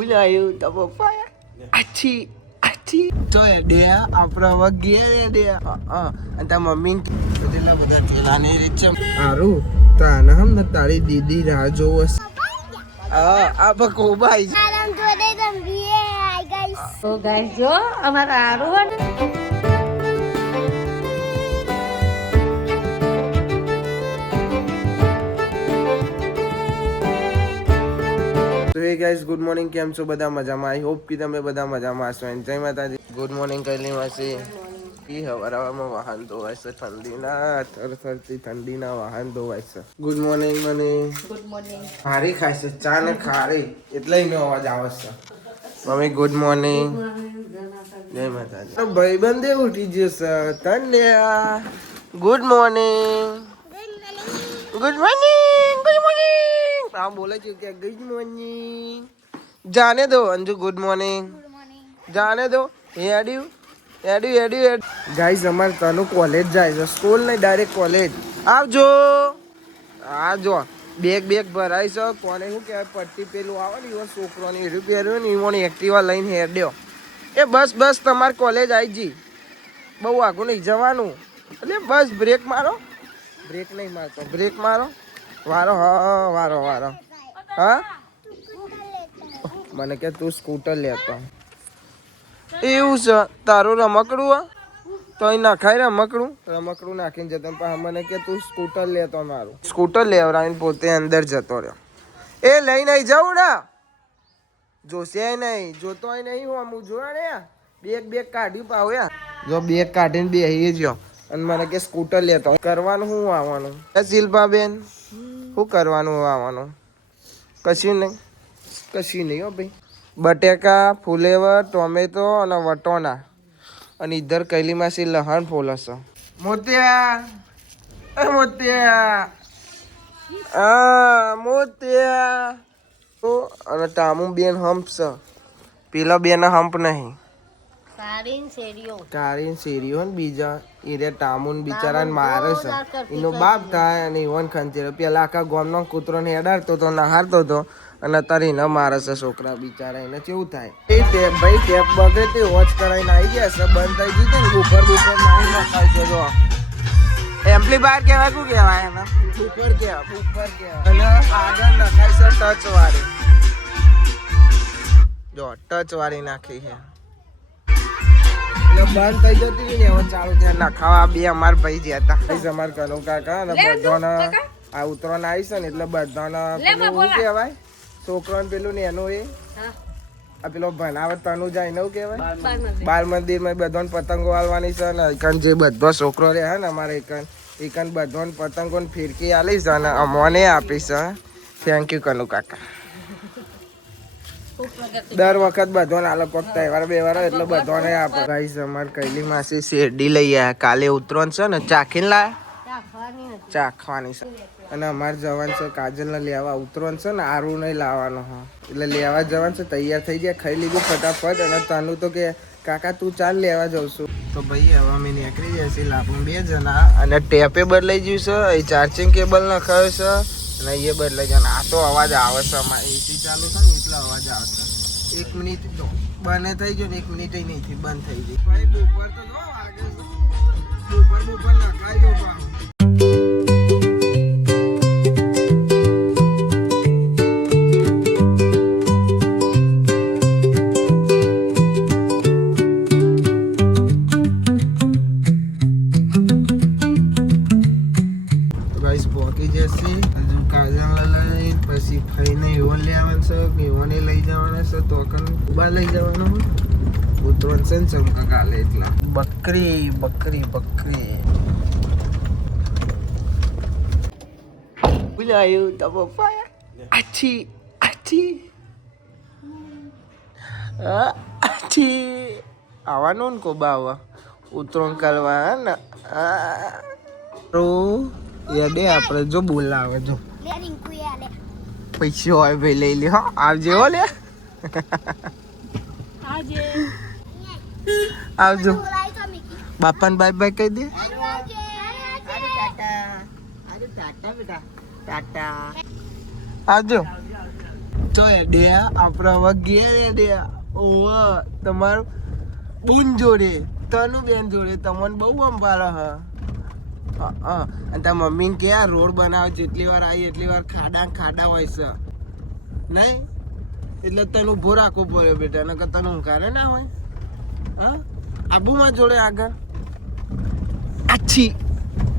Bunayo tak apa-apa ya. Acik. તો એ દે આપણા વગેરે દે અને મમ્મી કેટલા બધા થેલાની રીત છે સારું તાને હમ ને તારી દીદી રાહ જોવો આ બકોબાઈ તો ગાઈસ જો અમારા આરું તો હે ગાઈસ ગુડ મોર્નિંગ કેમ છો બધા મજામાં આઈ હોપ કે તમે બધા મજામાં હશો એન્ડ જય માતાજી ગુડ મોર્નિંગ કઈલી માસી કી હવારામાં વાહન ધોવાય છે ઠંડીના થરથરતી ઠંડીના વાહન ધોવાય છે ગુડ મોર્નિંગ મને ગુડ મોર્નિંગ ખારી ખાય છે ચા ને ખારી એટલે એનો અવાજ આવે છે મમ્મી ગુડ મોર્નિંગ જય માતાજી ભાઈબંધે ઉઠી ગયો છે તને ગુડ મોર્નિંગ ગુડ મોર્નિંગ આમ બોલે છે કે ગુડ મોર્નિંગ જાને દો અંજુ ગુડ મોર્નિંગ જાને દો એડ્યુ ગાઈઝ અમારે તનુ કોલેજ જાય છે સ્કૂલ નહીં ડાયરેક્ટ કોલેજ આવજો આ જો બેગ ભરાય છે કોને શું કહેવાય પટ્ટી પેલું આવે ને એવો છોકરોની એરું પહેર્યું ને એવોની એક્ટિવા લઈને હેર દ્યો એ બસ તમારે કોલેજ આવી જી બહુ આગું નહીં જવાનું એટલે બસ બ્રેક મારો બ્રેક નહીં મારતો બ્રેક મારો વારો હા મને કે તું સ્કૂટર લેતો એવું છે તારું રમકડું તો અહીં નખાય રમકડું નાખીને જતો પણ મને કે તું સ્કૂટર લેતો મારું સ્કૂટર લેવડાવીને પોતે અંદર જતો રહ્યો એ લઈ નહીં જાઉં ને જોશે નહીં જોતો નહીં હું અમુક જોયા ને બેગ કાઢ્યું પાવ્યા જો બેગ કાઢીને બેસી ગયો અને મને કે સ્કૂટર લેતો કરવાનું શું આવવાનું શિલ્પાબેન શું કરવાનું આવવાનું કશું નહીં હો ભાઈ બટેકા ફુલેવર ટોમેટો અને વટોના અને ઇધર કૈલી માસી લહણ ફોલસ મોતિયા અને તામુ બેન હમ્પ છે પેલા બેન હમ્પ નહીં કારીન શેરીઓ ને બીજા એ ટામુન બિચારાને મારે છે એનો બાપ થાય અને ઈવન ખંચેરો પેલા આખા ગામનો કૂતરો ને હેડાડતો હતો નહારતો હતો અને અત્યારે એને મારે છે છોકરા બિચારા એને કેવું થાય એ ટેપ ભાઈ ટેપ બગડે તે વોચ કરાવીને આવી ગયા છે બંધ થઈ ગઈ ને ઉપર નાઈ નખાય છે જો એમ્પ્લીફાયર કહેવાય શું કહેવાય એને ઉપર કહેવાય અને આગળ નખાય છે ટચ વાળી જો ટચ વાળી નાખી છે બંધ થઈ જતી ને હવે ચાલુ ત્યાં નખાવા બે અમાર ભાઈ જ્યાં હતા અમાર કનો કાકા અને બધાને આ ઉતરણ આવી છે ને એટલે બધાને પેલું શું કહેવાય છોકરો પેલું ને એનું એ આ પેલો ભણાવે તનુ જાય ને એવું કહેવાય બાલ મંદિર માં બધાને પતંગો વાળવાની છે ને એકન જે બધો છોકરો રહે ને અમારે એકન બધાને પતંગો ફિરકી આલી છે અને અમોને આપી છે થેન્ક યુ કનુ કાકા દર વખત બધોને આલો કોક તહેવાર બેવાર એટલે બધોને આપે ગાઈસ અમાર કૈલી માસી શેરડી લઈ આયા કાલે ઉતરણ છે ને ચાખીને લાયા ચાખવાની છે અને અમારે જવાનું છે કાજલને લેવા ઉતરણ છે ને આરું નહીં લાવવાનું હા એટલે લેવા જવાનું છે તૈયાર થઈ ગયા ખાઈ લીધું ફટાફટ અને તનું તો કે કાકા તું ચાલ લેવા જાઉં છું તો ભાઈ હવે અમે નીકળી જશે લાભું 2 જણા અને ટેપે બદલાઈ ગયું છે એ ચાર્જિંગ કેબલ નખાયો છે અને એ બદલાઈ જાય આ તો અવાજ આવે છે અમારે એસી ચાલુ થાય ને એટલે અવાજ આવે છે 1 મિનિટ તો બંધ થઈ ગયો ને 1 મિનિટ નહીં બંધ થઈ ગઈ ભાઈ બપોર તો જો વાગે બપોર નખાયો ભાવ બકરી બોલાયું તો પપ્પા આછી આવવાનું ને કોબા આવા ઉતરણ કરવા ને યાદે આપણે જો બોલાવે જો પૈસા હોય ભાઈ લઈ લે હો આવજે હો લે આવજો બાપાને બાય બાય કહી દે ટાટા આવજો તો એડ્યા આપણે હવે ઘેર એડ્યા ઓહ તમારું બુન જોડે તનું બેન જોડે તમને બહુ અંબાળે અને તાર મમ્મીને કે આ રોડ બનાવે જેટલી વાર આવી એટલી વાર ખાડા હોય છે નહીં એટલે તને ઊભો રાખવો પડ્યો બેટા નકર તને ઊંઘારે ના હોય હા આબુમાં જોડે આગળ આછી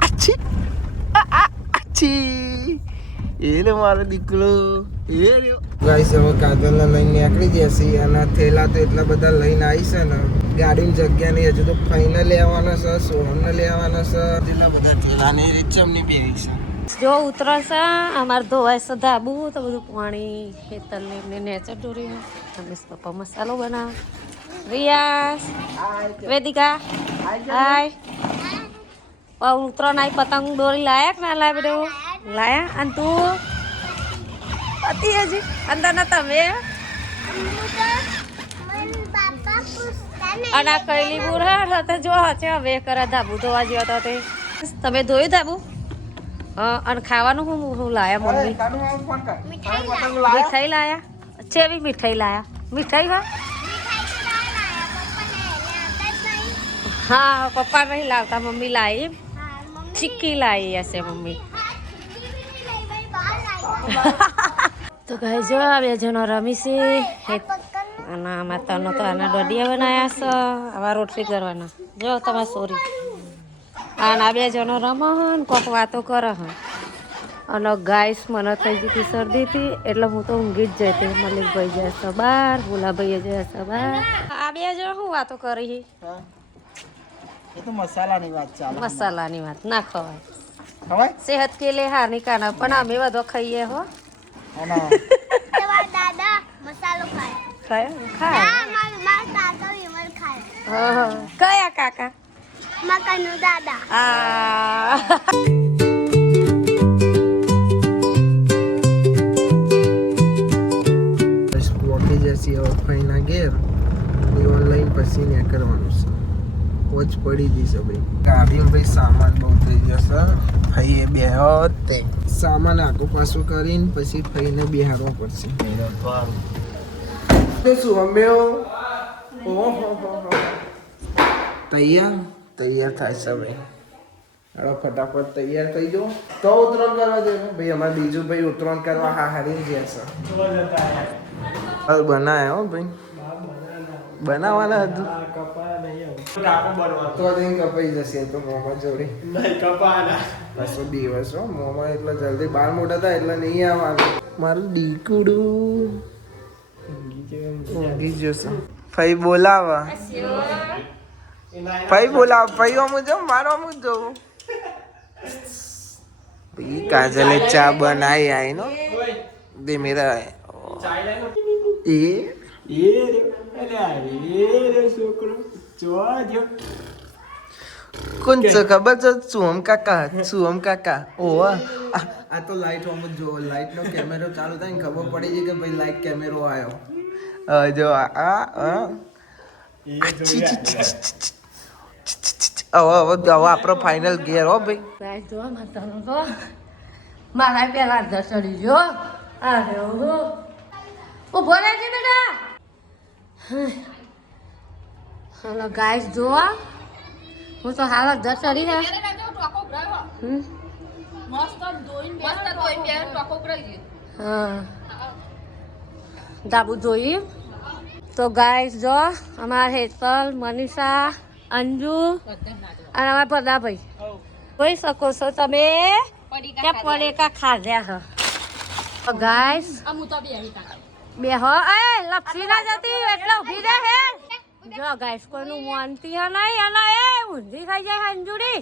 આછી આછી એ રે મારો દીકરો એ રહ્યો ગાઈસ હવે કાજલને લઈને નીકળી જશે અને થેલા તો એટલા બધા લઈને આવી છે ને ગાડીની જગ્યા નહીં હજુ તો ફઈને લેવાના છે સોહમને લેવાના છે એટલા બધા થેલાની રીચમની બેરી છે જો ઉતરશે અમારે ધોવાય છે ધાબુ તો બધું પાણી ખેતરને એમને નેચર દોરી રમેશ પપ્પા મસાલો બનાવ રિયાસ વેદિકા હાય ઉતરણ આવી પતંગ દોરી લાયા કે ના લાયા બધું લાયા અને તું હતી હજી અંદર ના તમે અને આ કઈલી બુરા હતા જો છે હવે કરે ધાબુ ધોવા જેવા તો તે તમે ધોયું ધાબુ હા અને ખાવાનું હું લાયા મમ્મી મીઠાઈ લાયા ચેવી મીઠાઈ લાયા મીઠાઈ હા પપ્પા નહીં લાવતા મમ્મી લાવી ચીક્કી લાવી હશે મમ્મી તો કહે જો આ બે જણો રમી છે અને આમાં તનો તો આના દોડિયા બનાવ્યા છે આવા રોટલી કરવાના જો તમારે સોરી અને આ બે જણો રમો ને કોક વાતો કરે હ અને ગાઈસ મને થઈ ગઈ હતી શરદી હતી એટલે હું તો ઊંઘી જ જતી મલિકભાઈ જાય છે બહાર ભોલાભાઈ જાય છે બહાર આ બે જણ શું વાતો કરી એ તો મસાલાની વાત ચાલે મસાલાની વાત ના ખવાય સેહત કે લે હાનિકારક પણ અમે બધો ખાઈએ હો દાદા મસાલો ખાય ખાય કયા કાકા મકાનનો દાદા આ પહોંચી જશે હવે ફઈના ઘેર ઓનલાઈન પછી ને કરવાનું છે વચ પડી દી છે ભાઈ ગાડીમાં ભાઈ સામાન બહુ થઈ ગયો છે ફઈએ બેહો તે સામાન આખું પાછું કરીને પછી ફઈને બેહારવા પડશે તો શું અમે તૈયાર થાય છે ભાઈ હવે ફટાફટ તૈયાર થઈ જાઓ તો ઉતરાણ કરવા દે ભાઈ અમારે બીજું ભાઈ ઉતરાણ કરવા હા હારી જશે બનાય હો ભાઈ બનાવવાના હતું તો કપાઈ જશે તો મોમાં જોડે બસો દિવસ હો મોમાં એટલે જલ્દી બાર મોટા થાય એટલે નહીં આવવાનું મારું દીકુડું ઊંઘી જશે ફઈ બોલાવા ફઈ બોલાવ ફઈ અમુક જાઉં મારો અમુક જવું ભાઈ કાજલે ચા બનાવી આઈ નો દે મેરા એ કોણ છે ખબર છે સુહમ કાકા ઓહ આ તો લાઈટ આમ જ જો લાઈટ નો કેમેરો ચાલુ થાય ને ખબર પડી જાય કે ભાઈ લાઈટ કેમેરો આવ્યો જો હવે આપણો ફાઇનલ ગેર હો ભાઈ જો માતાનો તો મારા પેલા અંદર ચડી જો અરે ઉભો રહેજે બેટા હાલો ગાઈસ જોવા હું તો હાલ જ ચડી ને હા ધાબુ જોઈ તો ગાઈસ જો અમારા હેતલ મનીષા અંજુ અને અમારા ભદાભાઈ જોઈ શકો છો તમે કે પડેકા ખાધ્યા હ ગાઈસ બે હો એ લપસી ના જતી એટલે ઊભી રહે હે જો ગાઈસ કોઈનું માનતી હે નહીં અને એ ઊંધી થઈ જાય અંજુડી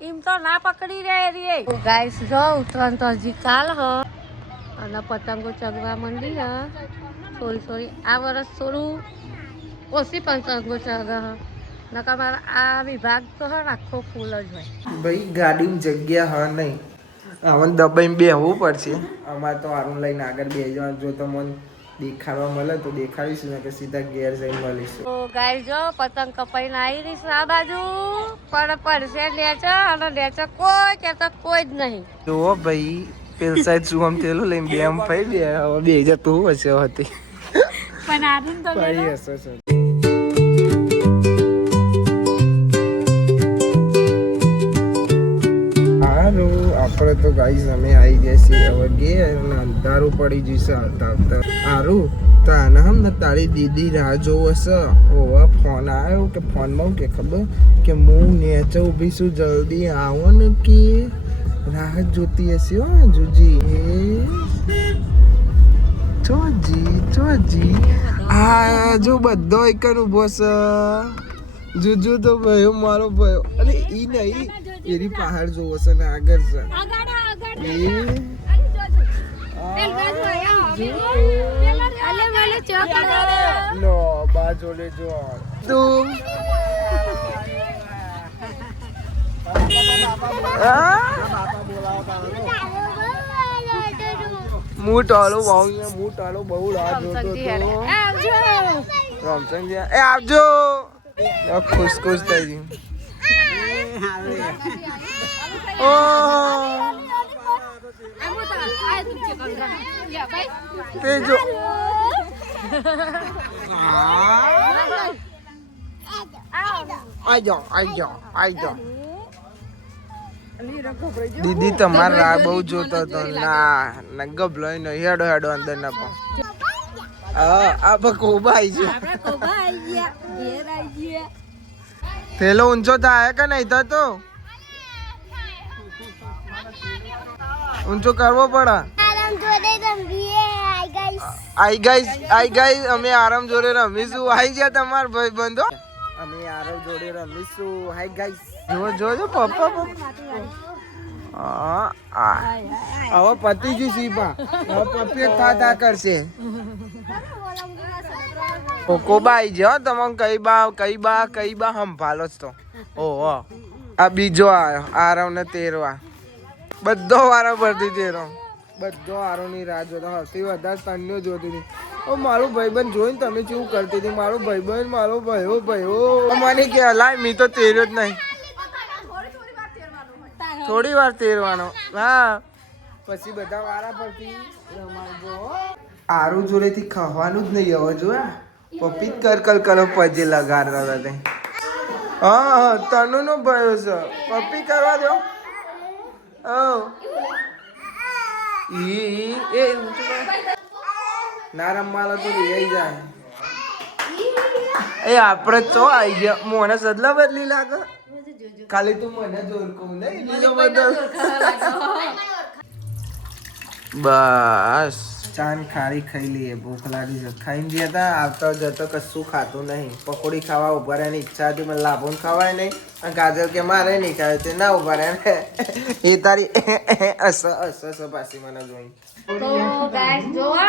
એમ તો ના પકડી રહે રે ગાઈસ જો ઉતરાણ તો હજી કાલ હ અને પતંગો ચગવા માંડી હ થોડી આ વર્ષ થોડું ઓછી પતંગો ચગ હ નકા મારા આ વિભાગ તો હ આખો ફૂલ જ હોય ભાઈ ગાડીમાં જગ્યા હા નહીં હવે દબાઈને બેહવું પડશે અમારે તો આરું લઈને આગળ બે જવાનું જો તો મને દેખાડવા મળે તો દેખાડીશું ને કે સીધા ઘેર જઈને મળીશું તો ગાય જો પતંગ કપાઈને આવી રહીશ આ બાજુ પણ પડશે નેચર અને નેચર કોઈ કહેતા કોઈ જ નહીં જુઓ ભાઈ પેલ સાઈડ શું આમ થયેલું લઈને બે આમ ફઈ બે હવે બે જતું હશે હતી પણ આદિન તો ફઈ હશે સર હારું આપણે તો ગાઈસ અમે આવી ગયા છીએ હવે ગયા અને અંધારું પડી જશે આવતા હારું તાને હમ ને તારી દીદી રાહ જોવો હશે ઓવા ફોન આવ્યો કે ફોનમાં કે ખબર કે હું નેચે ઊભી છું જલ્દી આવો ને કે રાહ જોતી હશે હો જુજી ચોજી આ જો બધો એકન ઊભો છે જુજુ તો ભયો મારો ભયો અરે ઈ નહીં એની પહાડ જોવો છે ને આગળ છે નો બાજુ લે જો તું મોટાલો બહુ રાહ જોતો રામચંદ્ર એ આવજો ખુશ ખુશ થઈ ગયું ઓ તેજો આઈ જાઓ દીદી તમારે રાહ બહુ જોતો હતો ના ગભલો હેડો અંદર ના પણ આ કોબા આવી છે થેલો ઊંચો થાય કે નહીં થતો ઊંચો કરવો પડે આઈ ગાઈસ અમે આરામ જોડે રમીશું આઈ ગયા તમાર ભાઈ બંધો અમે આરામ જોડે રમીશું હાય ગાઈસ જો પપ્પા હવે પતિ ગયું સીપા હવે પપ્પી થા કરશે કોબા આઈ જાય તમે કઈ બા સંભાળો જ તો ઓહો આ બીજો આવ્યો આરવ ને તેરવા બધો વારો ભરતી તેરો બધો આરો ની રાહ જોતો સૌથી વધારે તન્યો જોતી હતી ઓ મારું ભાઈબંધ જોઈને તમે કેવું કરતી હતી મારો ભાઈબંધ મારો ભયો મને કે લાય મી તો તેર્યો જ નહીં થોડી વાર તેરવાનો હા પછી બધા વારા પરથી રમાડજો આરું જોડેથી ખાવાનું જ નહીં હવે જો પપ્પી કર પજે લગાડતા હતા તે હા તનુ નો ભયો છે પપ્પી કરવા દો ના રમવાલો તો લઈ જાય એ આપણે ચો આવી ગયા મોને સદલા બદલી લાગે ખાલી તું મને જોર કહું નહીં બસ ચાન ખારી ખાઈ લઈએ ભૂખ લાગી છે ખાઈને ગયા હતા આવતા જતો કશું ખાતું નહીં પકોડી ખાવા ઉભા રહેવાની ઈચ્છા હતી મને લાભો ખવાય નહીં અને ગાજર કે મારે નહીં ખાય તે ના ઉભા રહે ને એ તારી અસ પાછી મને જોઈ તો ગાઈસ જોવા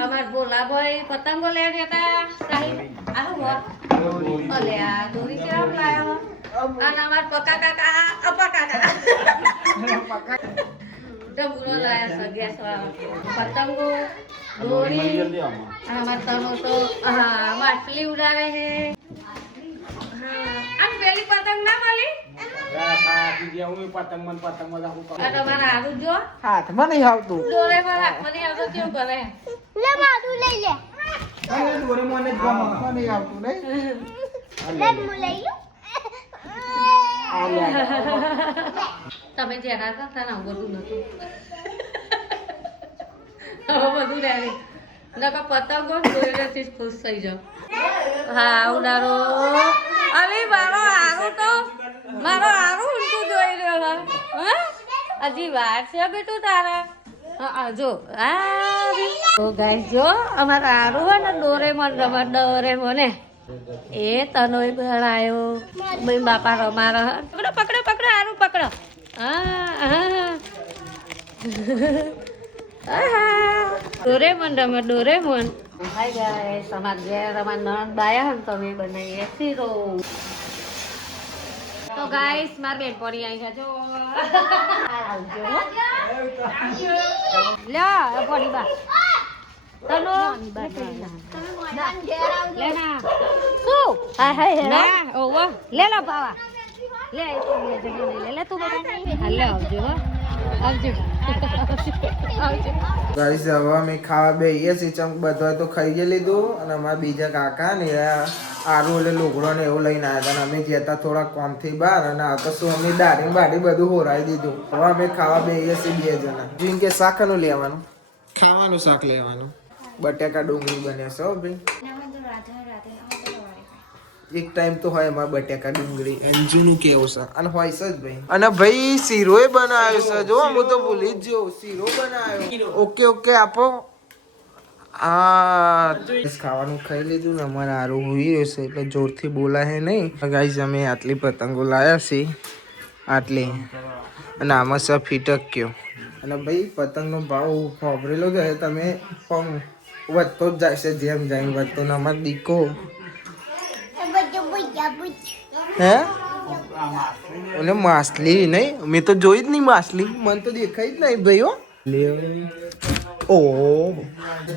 અમાર બોલાભાઈ પતંગો લેવા ગયા હતા અલે આ દોરી કેમ લાયો અને અમાર પકા કાકા ડબુરો લાયા છે ગેસ વાળા પતંગો દોરી અમાર તનો તો હા માટલી ઉડાડે હે હા આમ પેલી પતંગ ના મળી તમારા આવું જો હાથમાં નહીં આવતું દોરે મારા હાથમાં નહીં આવતું કેવું કરે લે મારું લઈ લે દોરે મને હાથમાં નહીં આવતું નહીં લે હું લઈ લઉં તમે જેના કરતા ને બધું નતું હવે બધું રેડી નકા પતંગો દોરેથી ખુશ થઈ જાવ હા ઉડારો અરે મારો આરું ઊંટું જોઈ રહ્યો હા હજી વાર છે બેટું તારા હા જો તો ગાઈસ જો અમારા આરું હોય ને ડોરેમોન ને એ તનોય ભણાયો બે બાપા રમારા પકડો આરું પકડો ડોરેમોન હાય ગાઈસ અમાર ઘેર અમાર નણંદ બાયા હન તમે બનાવીએ શીરો તો ગાઈસ માર બેનપણી આવી છે જો આવજો લ્યો પડી બા તનો લે ના શું હાય ના ઓવા લે લા પાવા લે તું લે તું આવજો ગાઈસ હવે અમે ખાવા બેહીએ છીએ ચમ બધા તો ખાઈ જ લીધું અને અમારા બીજા કાકા ને આરું એટલે લુગડો ને એવું લઈને આવ્યા હતા અને અમે જતા થોડા કોમથી બહાર અને આ તો શું અમે દાઢી બાઢી બધું હોરાઈ દીધું. હવે અમે ખાવા બેહીએ છીએ 2 જણા. જેમ કે શાકનું લેવાનું, ખાવાનું શાક લેવાનું, બટાકા ડુંગળી બને છે હો ભાઈ. એક ટાઈમ તો હોય એમાં બટાકા ડુંગળી અંજુનું કેવું છે અને હોય છે જ ભાઈ. અને ભાઈ શીરોય બનાવ્યો છે જો હું તો ભૂલી જ ગયો શીરો બનાવ્યો. ઓકે ઓકે આપો. હા ખાવાનું ખાઈ લીધું ને અમારે આરું હોઈ રહ્યું છે એટલે જોરથી બોલાય નહીં. ગાઈસ અમે આટલી પતંગો લાવ્યા છીએ આટલી અને આમાં છે ફીટક્યો અને ભાઈ પતંગનો ભાવ વાપરેલો છે તમે પણ વધતો જ જાય છે જેમ જાય વધતો ને અમારે દીકો હે એટલે માછલી નહીં મેં તો જોઈ જ નહીં માછલી મને તો દેખાય જ નહીં ભાઈ. હો ઓ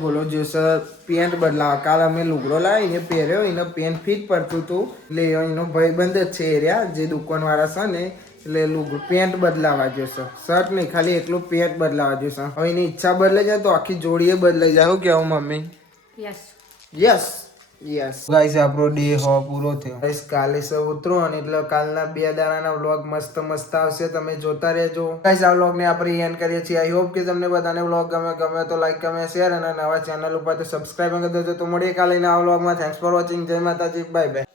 બોલો જો સર પેન્ટ બદલાવા કાલ અમે લુગડો લાવીને પહેર્યો એને પેન્ટ ફિટ પડતું હતું એટલે એનો ભાઈબંધ જ છે એરિયા જે દુકાનવાળા છે ને એટલે લુગડું પેન્ટ બદલાવા જશે શર્ટ નહીં ખાલી એટલું પેન્ટ બદલાવા જશે. હવે એની ઈચ્છા બદલાઈ જાય તો આખી જોડીએ બદલાઈ જાય. શું કહેવું મમ્મી? યસ યસ ગાઈસ આપણો ડે હો પૂરો થયો. ગાઈસ કાલે છે ઉતરોણ એટલે કાલના 2 દાડાના વ્લોગ મસ્ત મસ્ત આવશે તમે જોતા રહેજો. ગાઈસ આ વ્લોગને આપણે એન્ડ કરીએ છીએ. આઈ હોપ કે તમને બધાને વ્લોગ ગમે તો લાઈક કમેન્ટ શેર અને નવા ચેનલ ઉપર તો સબસ્ક્રાઇબ કરી દેજો. તો મળીએ કાલે નવા વ્લોગમાં. Thanks for watching. જય Mataji. Bye bye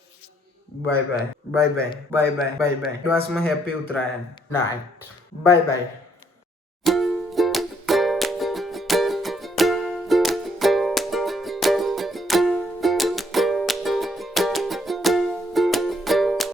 bye bye bye bye bye bye bye bye. એડવાન્સમાં happy Uttarayan night. Bye by.